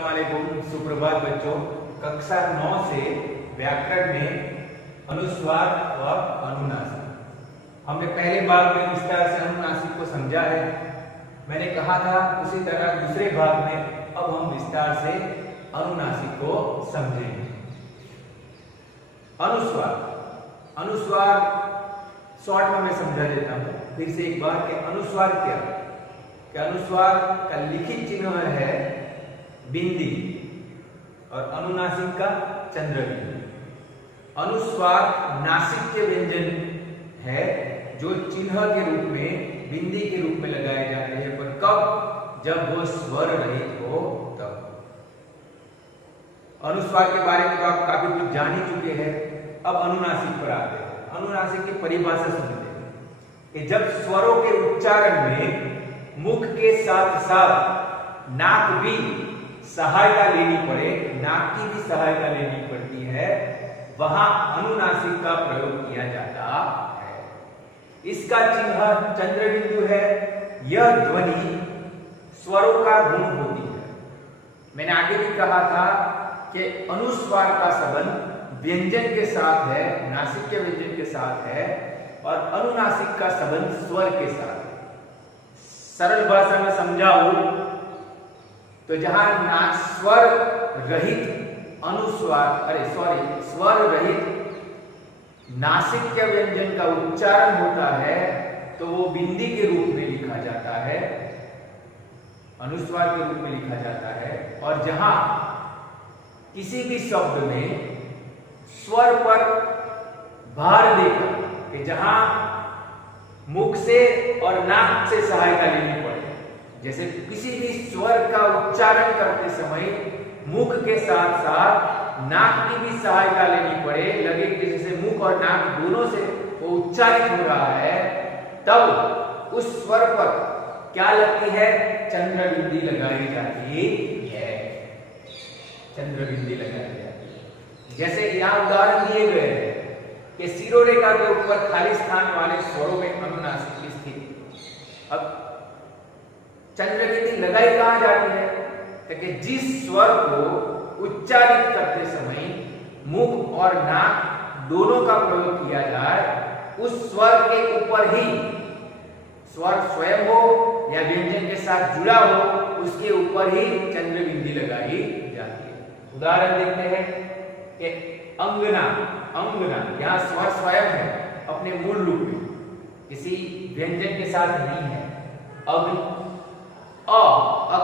अस्सलामुअलैकुम, सुप्रभात बच्चों। कक्षा 9 से व्याकरण में अनुस्वार व अनुनासिक हमने पहले भाग में विस्तार से अनुनासिक को समझा है। मैंने कहा था उसी तरह दूसरे भाग में अब हम विस्तार से अनुनासिक को समझेंगे। अनुस्वार शॉर्ट में मैं समझा देता हूँ फिर से एक बार कि अनुस्वार क्या है। अनुस्वार का लिखित चिन्ह है बिंदी और अनुनासिक का चंद्रबिंदु। अनुस्वार नासिक के व्यंजन है जो चिन्ह के रूप में बिंदी के रूप में लगाए जाते हैं, पर कब? जब वो स्वर रहित हो तब। अनुस्वार के बारे में तो आप काफी कुछ जान ही चुके हैं। अब अनुनासिक पर आते हैं। अनुनासिक की परिभाषा सुनते हैं कि जब स्वरों के उच्चारण में मुख के साथ साथ नाक भी सहायता लेनी पड़े, नाक की भी सहायता लेनी पड़ती है, वहां अनुनासिक का प्रयोग किया जाता है। इसका चिन्ह चंद्रबिंदु है। यह ध्वनि स्वरों का गुण होती है। मैंने आगे भी कहा था कि अनुस्वार का संबंध व्यंजन के साथ है, नासिक के व्यंजन के साथ है, और अनुनासिक का संबंध स्वर के साथ है। सरल भाषा में समझाऊं तो जहां स्वर रहित स्वर रहित नासिक के व्यंजन का उच्चारण होता है तो वो बिंदी के रूप में लिखा जाता है, अनुस्वार के रूप में लिखा जाता है। और जहां किसी भी शब्द में स्वर पर भार देकर कि जहां मुख से और नाक से सहायता लेनी पड़े, जैसे किसी भी स्वर का उच्चारण करते समय मुख के साथ साथ नाक की भी सहायता लेनी पड़े, लगे कि जैसे मुख और नाक दोनों से वो उच्चारित हो रहा है, तब उस स्वर पर क्या लगती है? चंद्रबिंदी लगाई जाती है। चंद्रबिंदी लगाई जाती है। जैसे यहां उदाहरण दिए गए हैं कि शिरोरेखा के ऊपर खाली स्थान वाले स्वरों में अनुनासिक की स्थिति। अब चंद्रबिंदी लगाई कहां जाती है? कि जिस स्वर को उच्चारित करते समय मुख और नाक दोनों का प्रयोग किया जाए, उस स्वर के ऊपर ही स्वर स्वयं हो या व्यंजन के साथ जुड़ा हो, उसके ऊपर ही चंद्रबिंदी लगाई जाती है। उदाहरण देखते हैं कि अंगना, यहां स्वर स्वयं है अपने मूल रूप में, किसी व्यंजन के साथ नहीं है। अ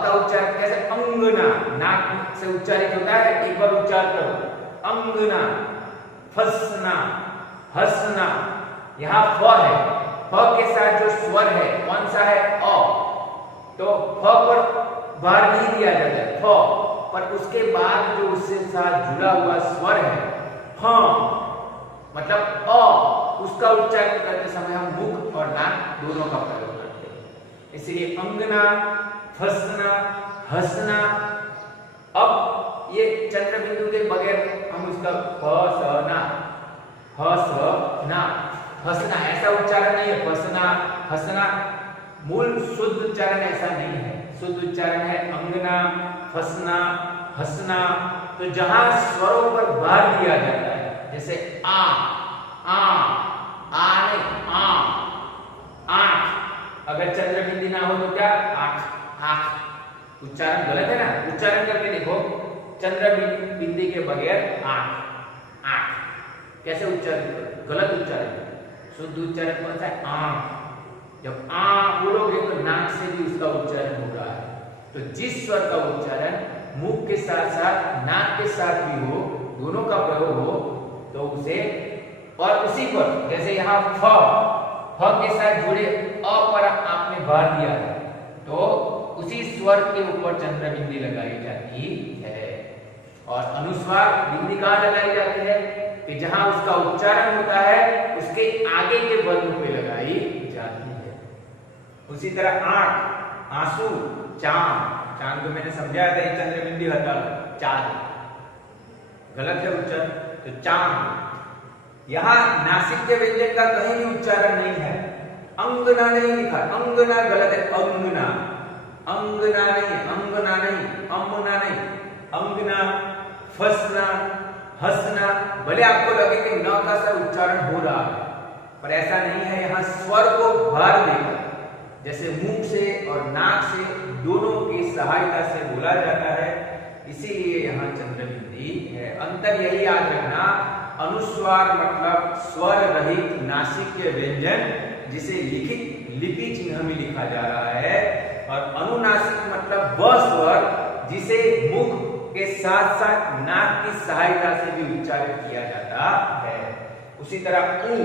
का उच्चारण कैसे? अंगना, नाक से उच्चारित होता है। एक बार उच्चार करो, अंगना। फसना, हसना, यहां फ है। फ के साथ जो स्वर है कौन सा है? अ। तो फ पर भार नहीं दिया जाता है, फ पर उसके बाद जो उससे साथ जुड़ा हुआ स्वर है हाँ, मतलब अ, उसका उच्चारण करते समय हम मुख और नाक दोनों का प्रयोग करते हैं। इसलिए अंगना, फसना, हसना। अब ये चंद्रबिंदु के बगैर हम उसका फसना, हसना ऐसा उच्चारण नहीं है। फसना, हसना मूल शुद्ध उच्चारण ऐसा नहीं है। शुद्ध उच्चारण है अंगना, फसना, हसना। तो जहां स्वरों पर भार दिया जाता है, जैसे आ नहीं, आंख। अगर चंद्रबिंदी ना हो तो क्या? आंख। उच्चारण गलत है ना? उच्चारण करके देखो, चंद्रबिंदी के बगैर आंख। कैसे उच्चारण? गलत उच्चारण। शुद्ध उच्चारण कौन सा है? आंख। जब आ बोलोगे तो नाक से भी उसका उच्चारण हो रहा है। तो जिस स्वर का उच्चारण मुख के साथ साथ नाक के साथ भी हो, दोनों का प्रयोग हो, तो उसे, और उसी पर जैसे यहाँ फ के साथ जुड़े अ पर आपने भार दिया है, तो उसी स्वर के ऊपर चंद्रबिंदी लगाई जाती है। और अनुस्वार बिंदी कहां लगाई जाती है? कि जहां उसका उच्चारण होता है उसके आगे के वर्ण पे लगाई जाती है। उसी तरह आंख, आंसू, चांद को मैंने समझाया था, चंद्रबिंदी हटा लो, चांद गलत है उच्चारण, तो चांद। यहां नासिक के व्यंजन का कहीं भी उच्चारण नहीं है। अंगना नहीं लिखा, अंगना गलत है, अंगना नहीं, अमना नहीं, अंगना, फसना, हंसना। भले आपको लगे कि न का सर उच्चारण हो रहा है, पर ऐसा नहीं है। यहाँ स्वर को भार देकर, जैसे मुंह से और नाक से दोनों की सहायता से बोला जाता है, इसीलिए यहाँ चंद्रबिंदी है। अंतर यही याद रखना, अनुस्वार मतलब स्वर रहित नासिक व्यंजन जिसे लिखित लिपि चिन्ह में लिखा जा रहा है, और अनुनासिक मतलब वह स्वर जिसे मुख के साथ साथ नाक की सहायता से भी उच्चारित किया जाता है। उसी तरह ऊं,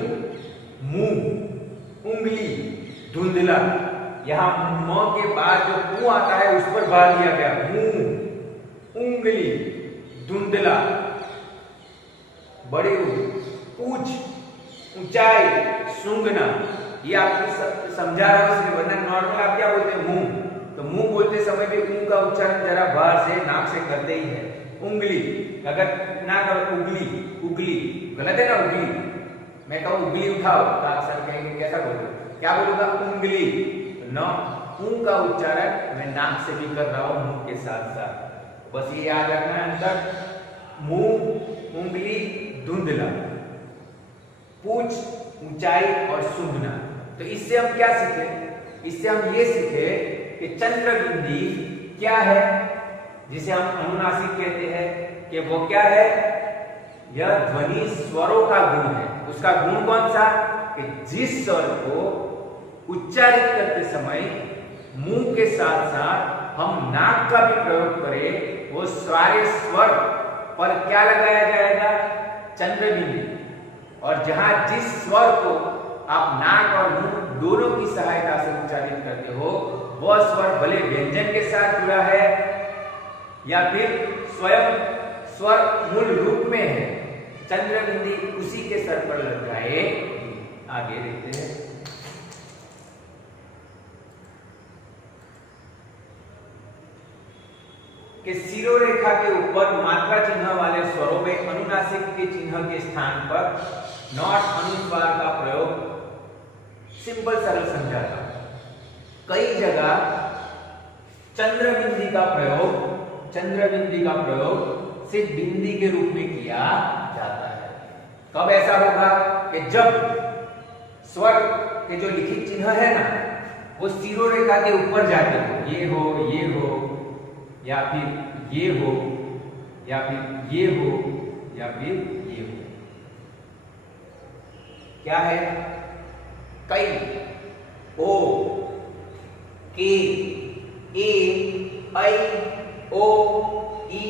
मुंह, उंगली, धुंधला। यहाँ म के बाद जो ऊ आता है उस पर भार दिया गया। मुंह, उंगली, धुंधला, बड़ी पूछ, ऊंचाई, सूंघना। ये आपको समझा रहा हूं इसलिए, वरना नॉर्मल आप क्या बोलते हैं मुंह, तो मुंह बोलते समय भी ऊ का उच्चारण जरा बाहर से नाक से करते ही है। उंगली, अगर ना करो उंगली, उंगली गलत है ना, उंगली। मैं कहूं उंगली उठाओ तो आप सर कहेंगे कैसा बोलो, क्या बोलूंगा, उंगली। न ऊ का उच्चारण मैं नाक से भी कर रहा हूं मुंह के साथ साथ। बस ये याद रखना है अंतर। मुंह, उंगली, धुंधला, पूछ, ऊंचाई और सूंघना। तो इससे हम क्या सीखे? इससे हम ये सीखे कि चंद्रबिंदी क्या है, जिसे हम अनुनासिक कहते हैं, कि वो क्या है? यह ध्वनि स्वरों का गुण है। उसका गुण कौन सा? कि जिस स्वर को उच्चारित करते समय मुंह के साथ साथ हम नाक का भी प्रयोग करें, वो सारे स्वर पर क्या लगाया जाएगा? चंद्रबिंदी। और जहां जिस स्वर को आप नाक और मुंह दोनों की सहायता से उच्चारित करते हो, वह स्वर भले व्यंजन के साथ जुड़ा है या फिर स्वयं स्वर मूल रूप में है, चंद्रबिंदी उसी के सर पर लग जाए। आगे देखते हैं। कि शिरोरेखा के ऊपर मात्रा चिन्ह वाले स्वरों में अनुनासिक के चिन्ह के स्थान पर नॉट अनुस्वार का प्रयोग सिंपल सरल समझाता। कई जगह चंद्रबिंदी का प्रयोग सिर्फ बिंदी के रूप में किया जाता है। कब ऐसा होगा? कि जब स्वर के जो लिखित चिन्ह है ना, वो शिरोरेखा के ऊपर जाते हो, ये हो या फिर ये हो या फिर ये हो या फिर ये हो। क्या है? कई, ओ, के, ए, ऐ, ओ, ई।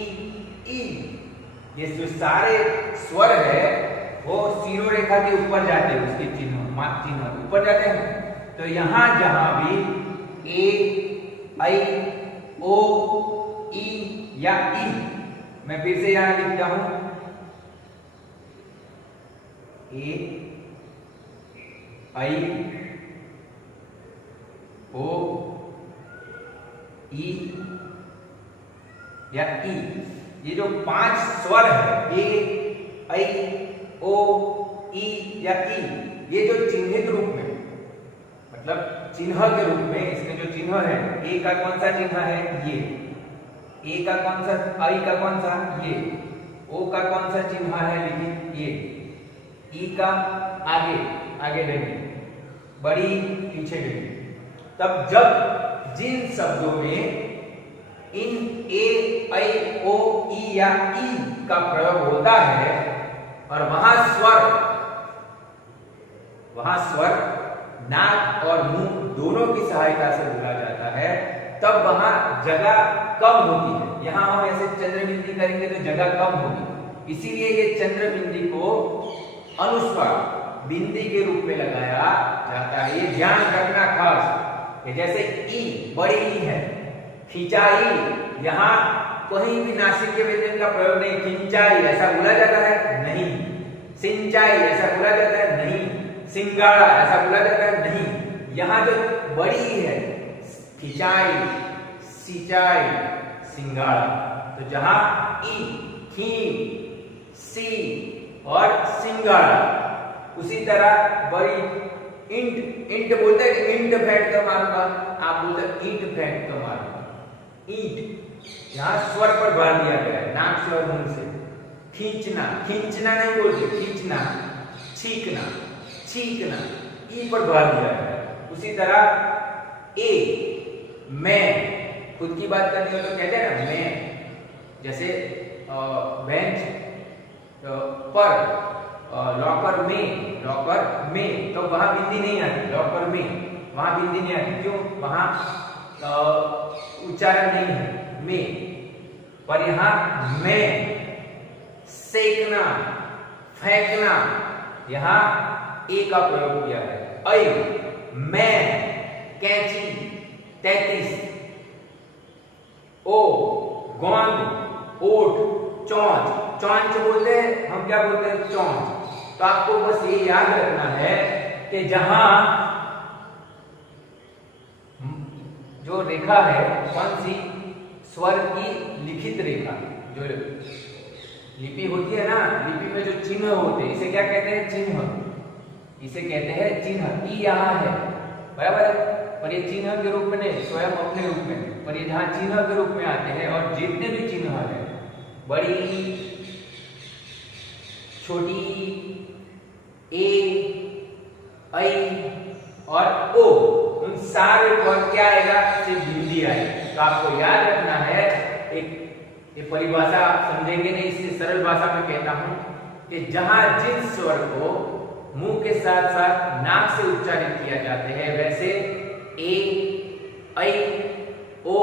ये जो सारे स्वर है वो शिरोरेखा के ऊपर जाते हैं, उसके चिन्ह ऊपर जाते हैं। तो यहां जहां भी ए, ऐ, ओ, ई या ई, मैं फिर से यहां लिखता हूं, ए, ऐ, ओ, ई या ई। ये जो 5 स्वर है, ए, ऐ, ओ, ई या ई, ये जो चिन्हित रूप में, मतलब चिन्ह के रूप में, इसमें जो चिन्ह है, ए का कौन सा चिन्ह है? ये। ए का कौन सा, आई का कौन सा? ये। ओ का कौन सा चिन्ह है? लेकिन ये। ई का आगे देंगे, बड़ी पीछे देंगे। तब जब जिन शब्दों में इन ए, ऐ, ओ, ई या ई का प्रयोग होता है और वहां स्वर नाक और मुंह दोनों की सहायता से बोला जाता है, तब वहां जगह कम होती है। यहां हम ऐसे चंद्रबिंदी करेंगे तो जगह कम होगी, इसीलिए ये चंद्रबिंदी को अनुस्वार बिंदी के रूप में लगाया जाता है। ये ध्यान रखना खास। जैसे ई, बड़ी ई है, खिंचाई, यहाँ कहीं भी नासिक के व्यंजन का प्रयोग नहीं। खिंचाई ऐसा बोला जाता है? नहीं। सिंचाई ऐसा बोला जाता है? नहीं। सिंगाड़ा ऐसा बोला जाता है? नहीं। यहाँ जो बड़ी है, खिंचाई, सिंचाई, सिंगाड़ा। तो जहां ई, खी, सी और सिंगाड़ा, उसी तरह बड़ी इंट बोलते हैं, इंट फेंक कर मारूंगा, आप बोलते ईंट फेंक कर मारूंगा, ईंट। यहाँ स्वर पर भार दिया गया है, नाक से और मुंह से। खींचना, खींचना नहीं बोलते, खींचना। छींकना, छींकना, ई पर भार दिया गया है। उसी तरह ए, मैं, खुद की बात करनी हो तो कहते हैं ना मैं। जैसे बेंच पर, लॉकर में, लॉकर में, तो वहां बिंदी नहीं आती। लॉकर में वहां बिंदी नहीं आती, क्यों? वहां उच्चारण नहीं है में। पर यहां मैं, सेकना, फेंकना, यहां ए का प्रयोग किया है। ऐ, मैं, कैंची, 33। ओ, गोंद, ओठ, चौंच। चौंच बोलते हैं, हम क्या बोलते हैं? चौंच। तो आपको बस ये याद रखना है कि जहां जो रेखा है, कौन सी? स्वर की लिखित रेखा। जो लिपि होती है ना, लिपि में जो चिन्ह होते हैं, इसे क्या कहते हैं? चिन्ह। इसे कहते हैं चिन्ह। ई यहाँ है, बराबर है, पर ये चिन्ह के रूप में नहीं, स्वयं अपने रूप में। पर ये जहां चिन्ह के रूप में आते हैं, और जितने भी चिन्ह है, बड़ी, छोटी, ए, ऐ और ओ, उन सारे पर क्या आएगा? सिर्फ बिंदी आएगी। तो आपको याद रखना है, एक ये परिभाषा आप समझेंगे नहीं, इसलिए सरल भाषा में कहता हूं कि जहां जिस स्वर को मुंह के साथ साथ नाक से उच्चारित किया जाते हैं, वैसे ए, ऐ, ओ,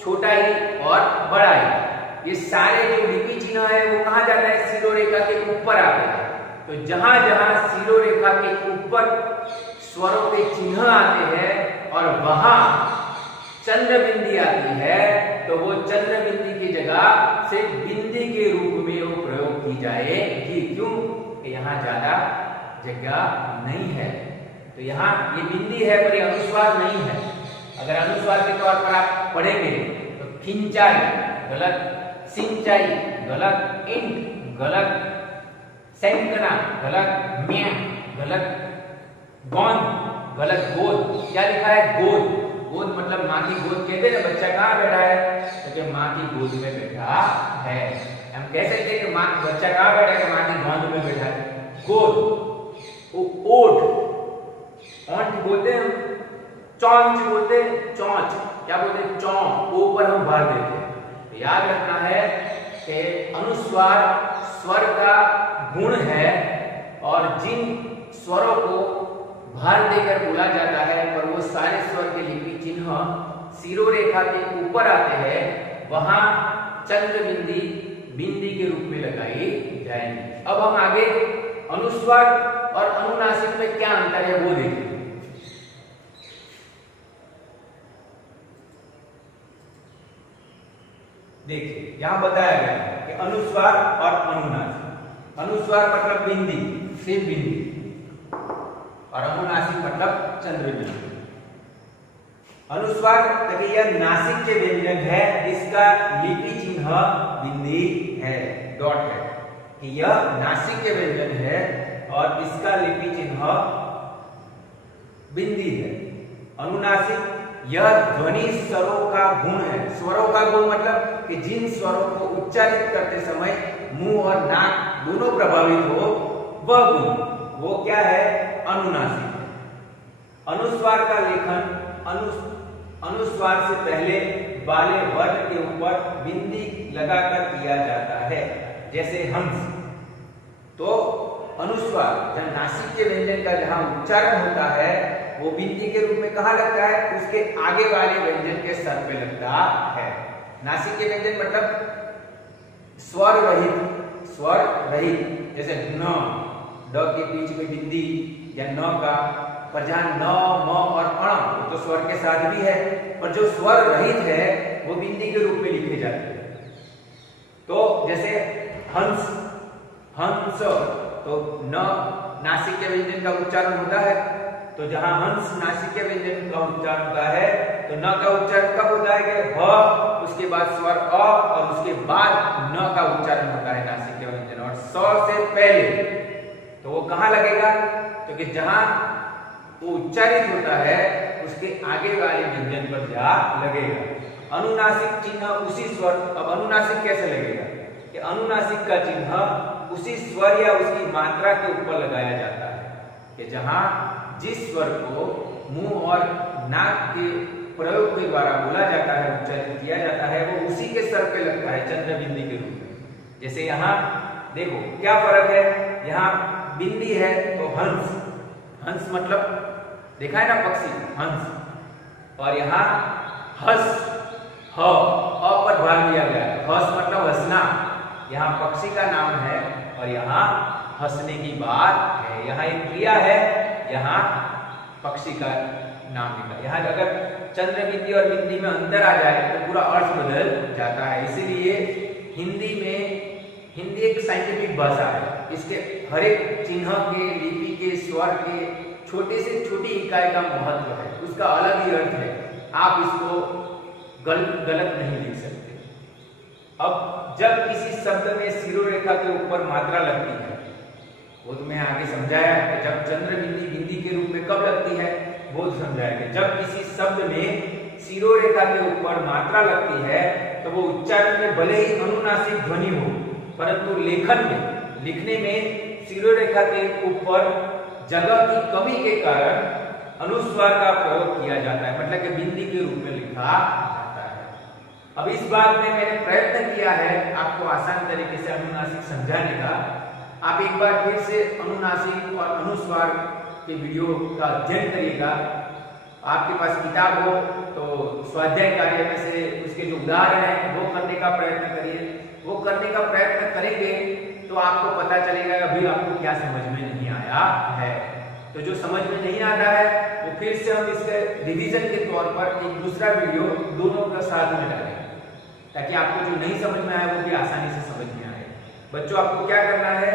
छोटा ई और बड़ा ई, ये सारे जो लिपि चिन्ह है वो कहां जाता है? शिरोरेखा के ऊपर आता है। तो जहां जहां शिरोरेखा के ऊपर स्वरों के चिन्ह आते हैं और वहां चंद्र बिंदी आती है, तो वो चंद्र बिंदी की जगह से बिंदी के रूप में वो प्रयोग की जाएगी। क्यों? कि यहाँ ज्यादा जगह नहीं है। तो यहाँ ये बिंदी है, पर ये अनुस्वार नहीं है। अगर अनुस्वार के तौर पर आप पढ़ेंगे तो खिंचाई गलत, सिंचाई गलत, इंट गलत, सेंकना गलत, म्या गलत, गोंद गलत, गोद क्या लिखा है? गोद। गोद मतलब माँ की गोद। कहते हैं बच्चा कहाँ बैठा है? तो माँ की गोद में बैठा है। हम कह सकते हैं कि माँ, बच्चा कहाँ बैठा है? माँ की गोद में बैठा है। गोद, ओठ, ओंठ बोलते हैं, चौंच बोलते हैं, चौंच क्या बोलते हैं? चौ, ओ पर हम भार देते हैं। तो याद रखना है कि अनुस्वार स्वर का गुण है, और जिन स्वरों को भार देकर बोला जाता है, पर वो सारे स्वर के लिपि चिन्ह शिरोरेखा के ऊपर आते हैं, वहां चंद्र बिंदी बिंदी के रूप में लगाई जाएंगी। अब हम आगे अनुस्वार और अनुनासिक में क्या अंतर है वो देखेंगे। देखिए यहां बताया गया है कि अनुस्वार और अनुनासिक। अनुस्वार मतलब बिंदी, सिर्फ बिंदी, और अनुनासिक मतलब चंद्र बिंदी। अनुस्वार देखिए यह नासिक के व्यंजन है, इसका लिपि चिन्ह बिंदी है, डॉट है, कि यह नासिक के व्यंजन है और इसका लिपि चिन्ह बिंदी है। अनुनासिक यह ध्वनि स्वरों का गुण है। स्वरों का गुण मतलब कि जिन स्वरों को उच्चारित करते समय मुंह और नाक दोनों प्रभावित हो, वह गुण, वो क्या है? अनुनासिक। अनुस्वार का लेखन अनुस्वार से पहले वाले वर्ण के ऊपर बिंदी लगाकर किया जाता है, जैसे हंस। तो अनुस्वार जब नासिक के व्यंजन का जहां उच्चारण होता है, वो बिंदी के रूप में कहां लगता है? उसके आगे वाले व्यंजन के सर पे लगता है। नासिक के व्यंजन मतलब स्वर रहित, स्वर रहित, जैसे न, ड के बीच में बिंदी या न का, पर जहां न, म और अण तो स्वर के साथ भी है, पर जो स्वर रहित है वो बिंदी के रूप में लिखे जाते हैं। तो जैसे हंस, हंस, तो न नासिक के व्यंजन का उच्चारण होता है, तो जहां हंस नासिक के व्यंजन का उच्चारण होता है, तो न का उच्चारण कब होता है? कि ह, उसके बाद स्वर अ, और उसके बाद न का उच्चारण होता है नासिक के व्यंजन, और स से पहले। तो वो कहां लगेगा? तो कि जहां वो उच्चारित होता है उसके आगे वाले व्यंजन पर जा लगेगा। अनुनासिक चिन्ह उसी स्वर, अब अनुनासिक कैसे लगेगा कि अनुनासिक का चिन्ह उसी स्वर या उसकी मात्रा के ऊपर लगाया जाता है कि जहां जिस स्वर को मुंह और नाक के प्रयोग के द्वारा बोला जाता है, उच्चारित किया जाता है, वो उसी के स्वर पे लगता है चंद्र बिंदी के रूप में। जैसे यहाँ देखो क्या फर्क है, यहाँ बिंदी है तो हंस, हंस मतलब देखा है ना पक्षी हंस, और यहाँ हस ह पर भाग लिया गया है, हस मतलब हंसना, यहाँ पक्षी का नाम है और यहाँ हंसने की बात है। यहाँ एक क्रिया है, यहाँ पक्षी का नाम लिखा। यहाँ अगर चंद्र बिंदी और बिंदी में अंतर आ जाए तो पूरा अर्थ बदल जाता है। इसीलिए हिंदी एक साइंटिफिक भाषा है, इसके हर एक चिन्ह के, लिपि के, स्वर के छोटे से छोटी इकाई का महत्व है, उसका अलग ही अर्थ है। आप इसको गलत नहीं लिख सकते। अब जब किसी शब्द में शिरोरेखा के ऊपर मात्रा लगती है, वो तो मैं आगे समझाया है। जब चंद्र बिंदी बिंदी के रूप में कब लगती है वो समझाया है। जब किसी शब्द में शिरोरेखा के ऊपर मात्रा लगती है तो वो उच्चारण में भले ही अनुनासिक ध्वनि हो, परंतु लेखन में, लिखने में शिरोरेखा के ऊपर जगह की कमी के कारण अनुस्वार का प्रयोग किया जाता है, मतलब कि बिंदी के रूप में लिखा जाता है। अब इस बात में मैंने प्रयत्न किया है आपको आसान तरीके से अनुनासिक समझाने का। आप एक बार फिर से अनुनासिक और अनुस्वार के वीडियो का अध्ययन करिएगा। आपके पास किताब हो तो स्वाध्याय कार्य में से उसके जो उदाहरण है वो करने का प्रयत्न करिए। वो करने का प्रयत्न करेंगे तो आपको पता चलेगा अभी आपको क्या समझ में नहीं आया है। तो जो समझ में नहीं आता है वो फिर से हम इसके रिवीजन के तौर पर एक दूसरा वीडियो दोनों का साथ में डालेंगे, ताकि आपको जो नहीं समझ में आए वो भी आसानी से समझ में आए। बच्चों, आपको क्या करना है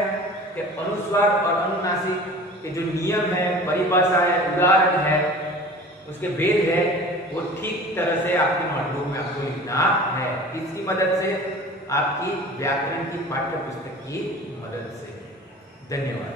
कि अनुस्वार और अनुनासिक के जो नियम है, परिभाषा है, उदाहरण है, उसके भेद है, वो ठीक तरह से आपके नोटबुक में आपको लिखना है। इसकी मदद से आपकी व्याकरण की पाठ्य पुस्तक की मदद से। धन्यवाद।